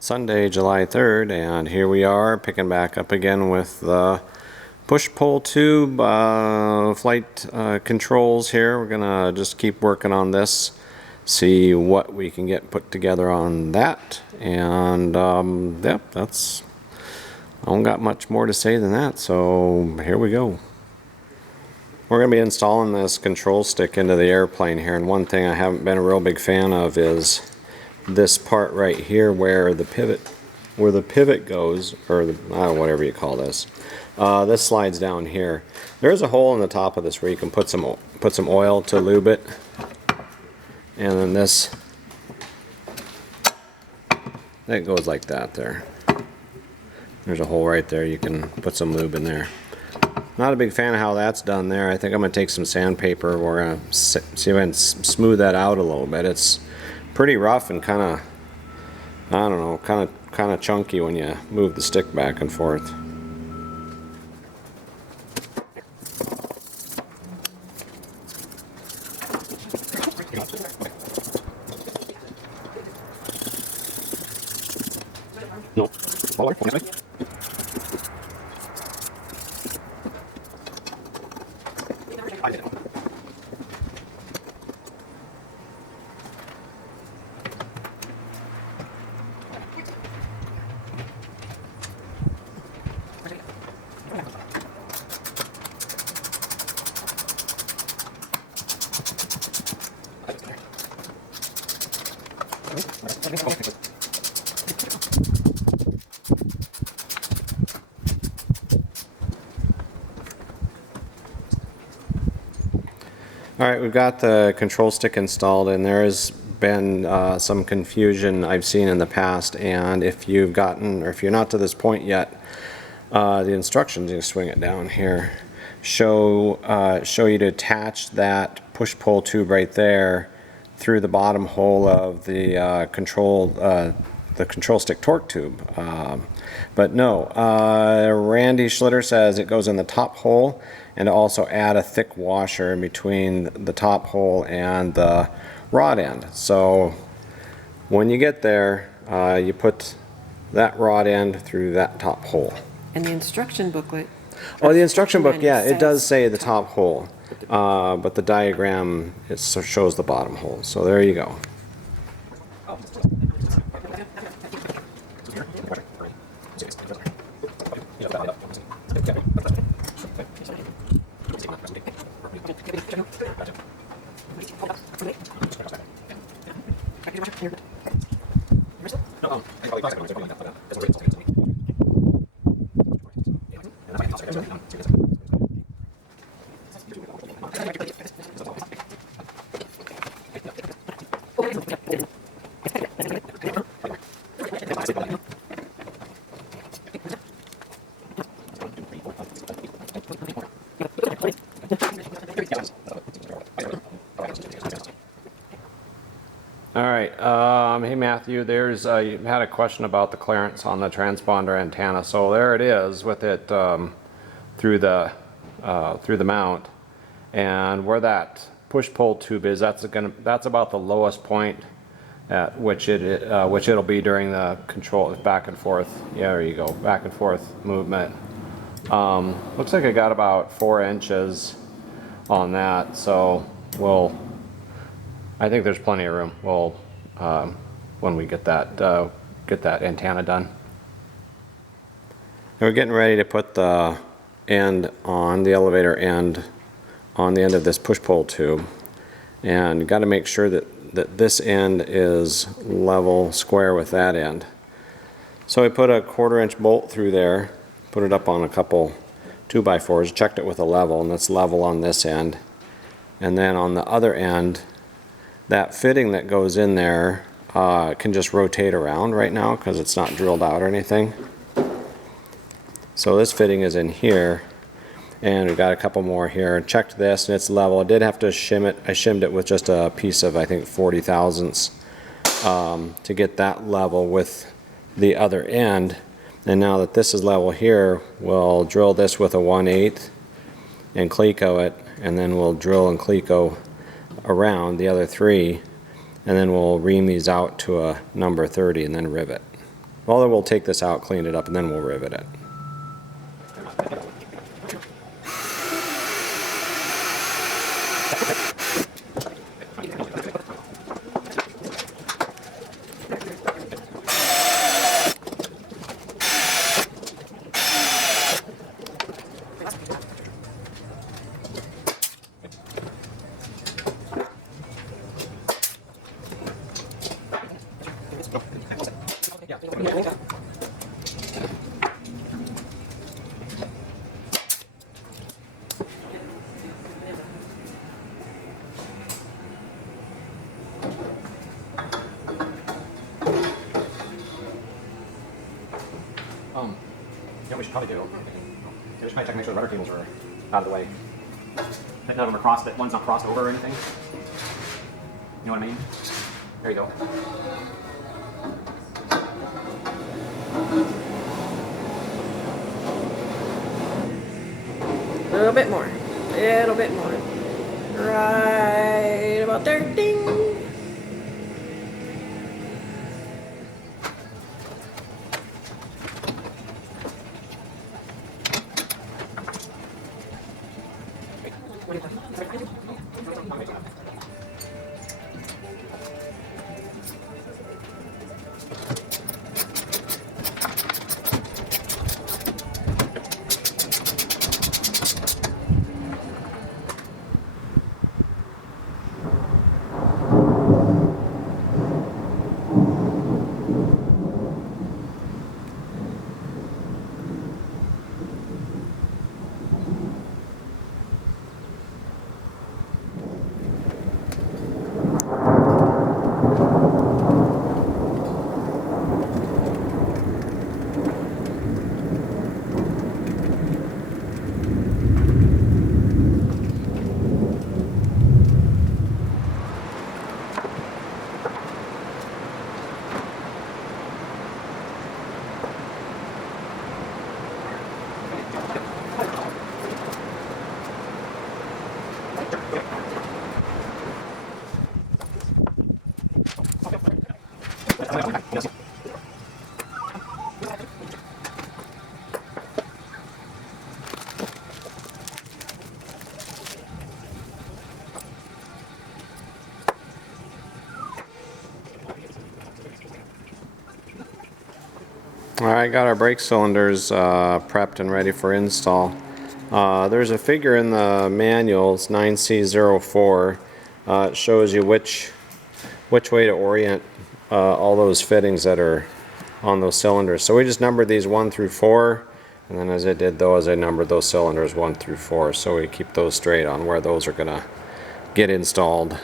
Sunday, July 3rd, and here we are picking back up again with the push-pull tube flight controls here. We're gonna just keep working on this, see what we can get put together on that, and yep, that's, I don't got much more to say than that, so here we go. We're going to be installing this control stick into the airplane here, and one thing I haven't been a real big fan of is this part right here where the pivot goes, or the, whatever you call this. This slides down here. There's a hole in the top of this where you can put some oil to lube it, and then this, that goes like that there. There's a hole right there. You can put some lube in there. Not a big fan of how that's done there. I think I'm going to take some sandpaper. We're going to see if I can smooth that out a little bit. It's pretty rough and kind of, I don't know, kind of chunky when you move the stick back and forth. No. Alright, we've got the control stick installed, and there has been some confusion I've seen in the past, and if you've gotten, or if you're not to this point yet, the instructions, you swing it down here, show you to attach that push-pull tube right there through the bottom hole of the control stick torque tube. But no, Randy Schlitter says it goes in the top hole, and to also add a thick washer in between the top hole and the rod end. So when you get there, you put that rod end through that top hole. And the instruction booklet. Oh, the instruction book, yeah, it does say the top hole, but the diagram, it shows the bottom hole. So there you go. Alright, hey Matthew, there's you had a question about the clearance on the transponder antenna. So there it is with it through the mount, and where that push-pull tube is, that's about the lowest point at which it'll be during the control back and forth. Yeah, there you go, back and forth movement. Looks like I got about 4 inches on that, so I think there's plenty of room. We'll when we get that antenna done. And we're getting ready to put the end on, the elevator end on the end of this push-pull tube, and you got to make sure that this end is level square with that end. So we put a 1/4 inch bolt through there, put it up on a couple 2x4s, checked it with a level, and that's level on this end. And then on the other end, that fitting that goes in there can just rotate around right now because it's not drilled out or anything. So this fitting is in here, and we've got a couple more here. Checked this, and it's level. I did have to shim it. I shimmed it with just a piece of, I think, 40 thousandths to get that level with the other end. And now that this is level here, we'll drill this with a 1/8 and cleco it, and then we'll drill and cleco around the other 3, and then we'll ream these out to a number 30 and then rivet. Well, then we'll take this out, clean it up, and then we'll rivet it. You know what we should probably do? We should probably check to make sure the rudder cables are out of the way. That none of them are crossed, that one's not crossed over or anything. You know what I mean? There you go. A little bit more. A little bit more. Right about there. Ding. All right, got our brake cylinders prepped and ready for install. There's a figure in the manual, it's 9C04. It shows you which way to orient all those fittings that are on those cylinders. So we just numbered these 1 through 4, and then as I did those, I numbered those cylinders 1 through 4, so we keep those straight on where those are gonna get installed.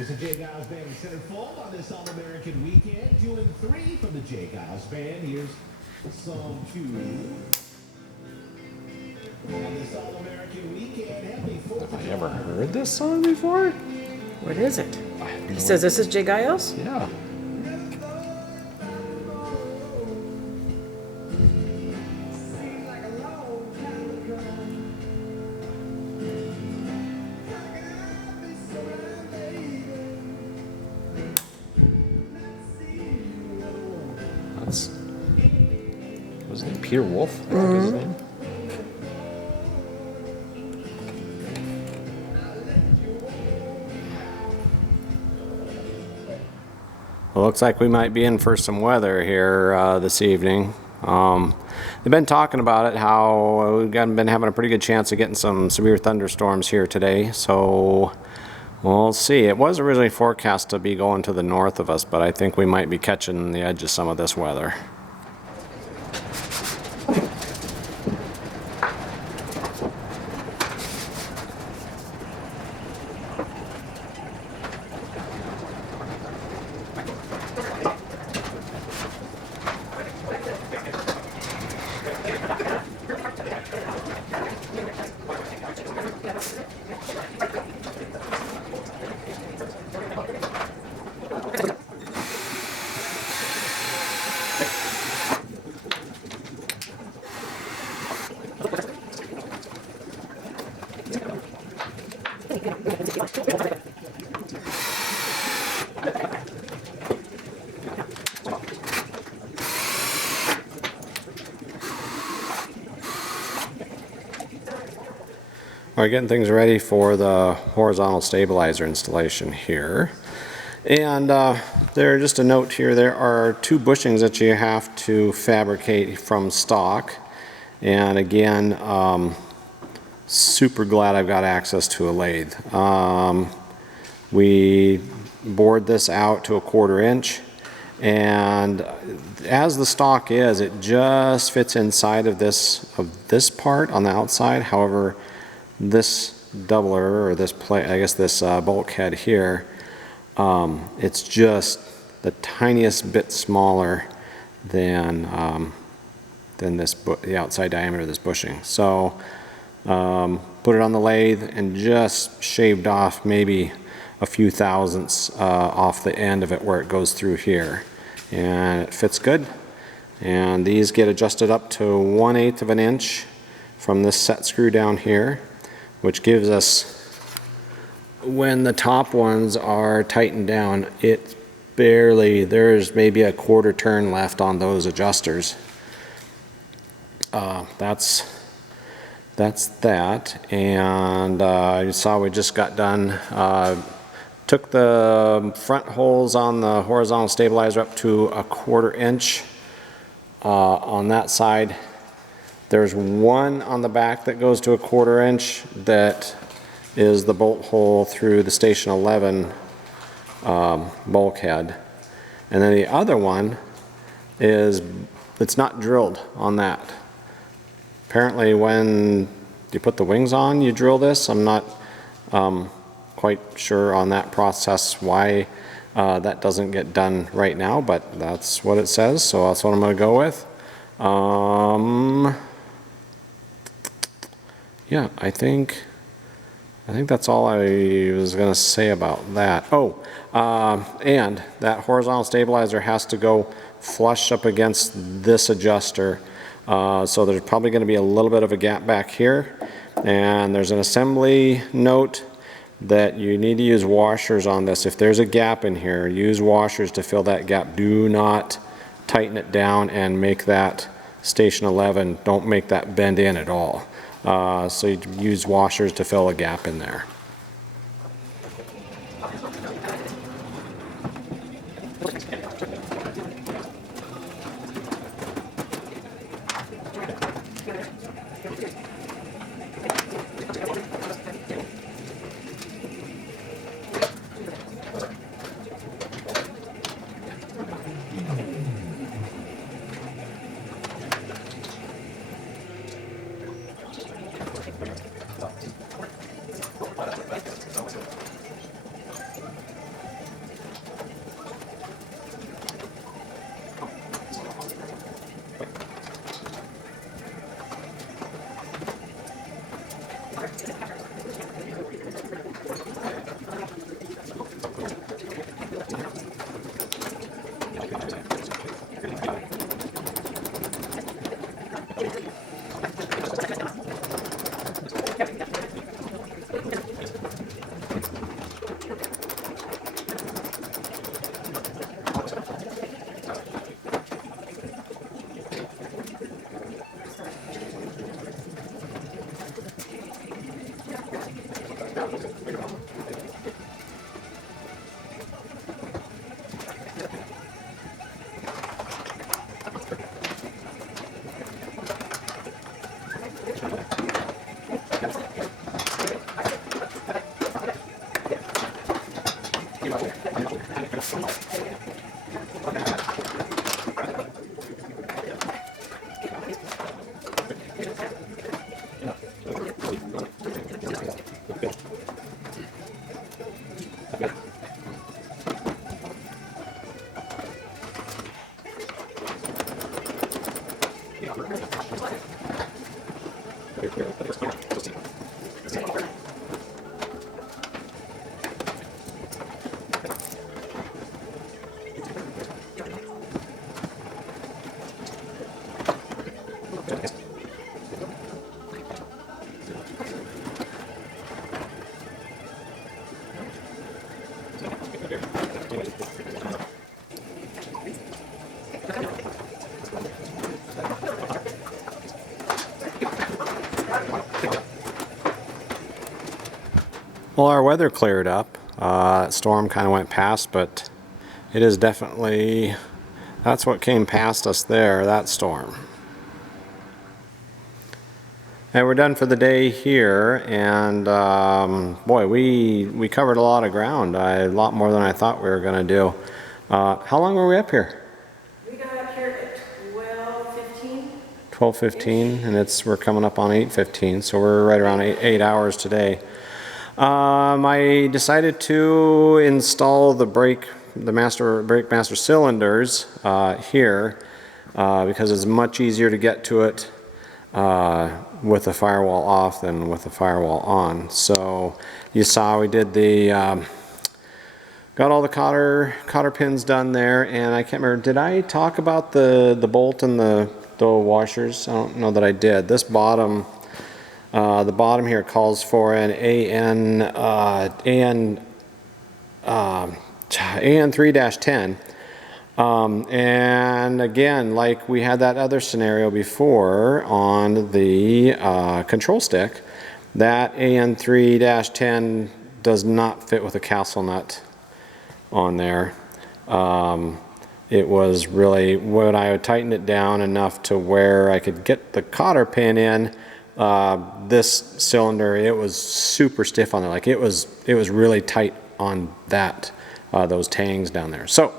It's the Jay Giles Band in centerfold on this All-American weekend. 2 and 3 from the Jay Giles Band. Here's song 2. On this All-American weekend, happy 4th of Have I July. ever heard this song before? What is it? He says this is Jay Giles? Yeah. That's, wasn't it Peter Wolf? I think was his name. Well, looks like we might be in for some weather here this evening. They've been talking about it, how we've been having a pretty good chance of getting some severe thunderstorms here today. So we'll see. It was originally forecast to be going to the north of us, but I think we might be catching the edge of some of this weather. We're getting things ready for the horizontal stabilizer installation here. And there, just a note here, there are 2 bushings that you have to fabricate from stock. And again, super glad I've got access to a lathe. We bored this out to a 1/4 inch, and as the stock is, it just fits inside of this part on the outside. However, this doubler, or this plate, I guess this bulkhead here, it's just the tiniest bit smaller than the outside diameter of this bushing. So put it on the lathe and just shaved off maybe a few thousandths off the end of it where it goes through here, and it fits good. And these get adjusted up to 1/8 of an inch from this set screw down here, which gives us, when the top ones are tightened down, it barely, there's maybe a 1/4 turn left on those adjusters. That's that. And you saw we just got done, took the front holes on the horizontal stabilizer up to a 1/4 inch on that side. There's one on the back that goes to a 1/4 inch that is the bolt hole through the station 11 bulkhead. And then the other one is, it's not drilled on that. Apparently when you put the wings on, you drill this. I'm not quite sure on that process why that doesn't get done right now, but that's what it says, so that's what I'm going to go with. Yeah, I think that's all I was going to say about that. Oh, and that horizontal stabilizer has to go flush up against this adjuster. So there's probably going to be a little bit of a gap back here. And there's an assembly note that you need to use washers on this. If there's a gap in here, use washers to fill that gap. Do not tighten it down and make that station 11, don't make that bend in at all. So you use washers to fill a gap in there. Well, our weather cleared up. Storm kind of went past, but it is definitely, that's what came past us there, that storm. And we're done for the day here, and boy, we covered a lot of ground, a lot more than I thought we were going to do. How long were we up here? We got up here at 12:15. 12:15, and we're coming up on 8:15, so we're right around 8 hours today. I decided to install the brake master cylinders here because it's much easier to get to it with the firewall off than with the firewall on. So you saw we did the got all the cotter pins done there, and I can't remember, did I talk about the bolt and the washers? I don't know that I did. This bottom. The bottom here calls for an AN3-10. And again, like we had that other scenario before on the control stick, that AN3-10 does not fit with a castle nut on there. It was really, when I would tighten it down enough to where I could get the cotter pin in, this cylinder, it was super stiff on it. Like it was really tight on that, those tangs down there. So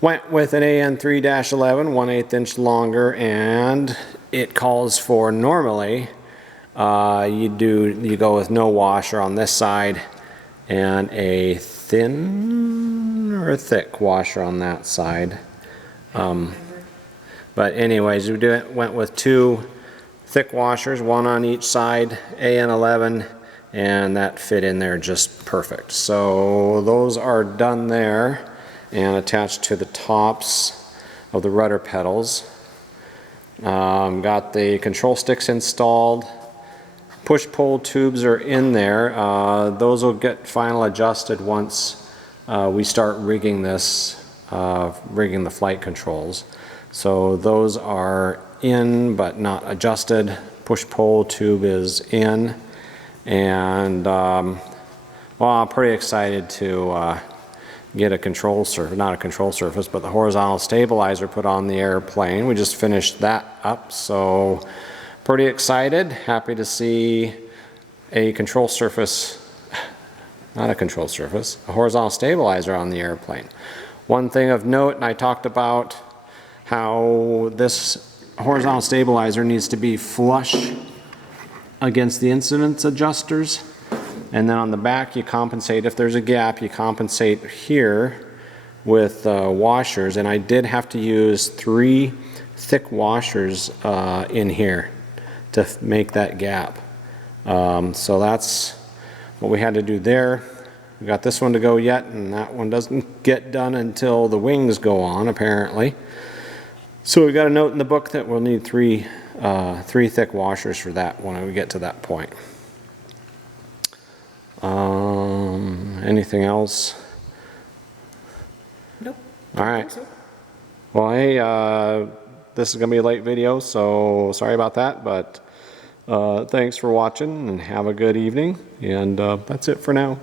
went with an AN3-11, 1/8 inch longer, and it calls for normally you go with no washer on this side and a thin or a thick washer on that side. But anyways, went with two thick washers, one on each side, AN11, and that fit in there just perfect. So those are done there and attached to the tops of the rudder pedals. Got the control sticks installed. Push-pull tubes are in there. Those will get final adjusted once we start rigging this, rigging the flight controls. So those are in but not adjusted. Push-pull tube is in, and well, I'm pretty excited to get a control surface, not a control surface, but the horizontal stabilizer put on the airplane. We just finished that up, so pretty excited. Happy to see a control surface, not a control surface, a horizontal stabilizer on the airplane. One thing of note, and I talked about how this horizontal stabilizer needs to be flush against the incidence adjusters, and then on the back you compensate, if there's a gap, you compensate here with washers, and I did have to use 3 thick washers in here to make that gap. So that's what we had to do there. We got this one to go yet, and that one doesn't get done until the wings go on, apparently. So we got a note in the book that we'll need 3 thick washers for that when we get to that point. Anything else? Nope. All right. Well, hey, this is going to be a late video, so sorry about that, but thanks for watching and have a good evening, and that's it for now.